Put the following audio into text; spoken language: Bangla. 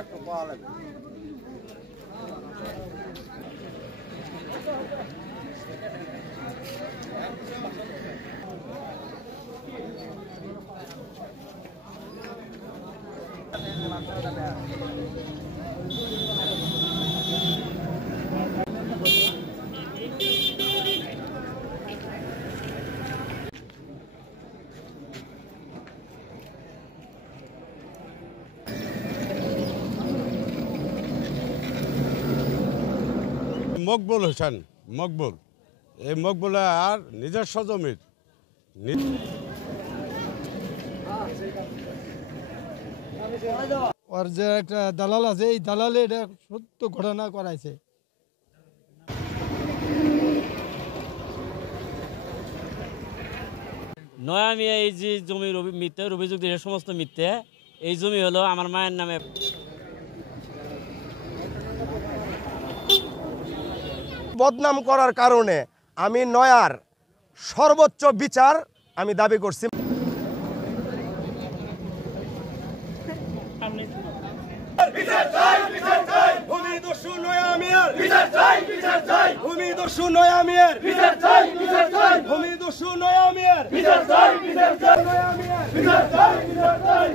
একটু পাওয়া লাগবে। মকবুল হোসেন মকবুল, এই মকবুল আর নিজস্ব জমির ওর যে একটা দালাল আছে, এই দালালে এটা সত্য ঘটনা করাইছে। নয়া মিয়া এই যে জমির মিথ্যার অভিযোগ দিয়েছে, সমস্ত মিথ্যে। এই জমি হলো আমার মায়ের নামে। বদনাম করার কারণে আমি নয়ার সর্বোচ্চ বিচার আমি দাবি করছি। ভূমিদস্যু নয়া মিয়ার বিচার চাই, বিচার চাই। ভূমিদস্যু নয়া মিয়ার বিচার চাই, বিচার চাই। ভূমিদস্যু নয়া মিয়ার বিচার চাই, বিচার চাই। নয়া মিয়ার বিচার চাই, বিচার চাই।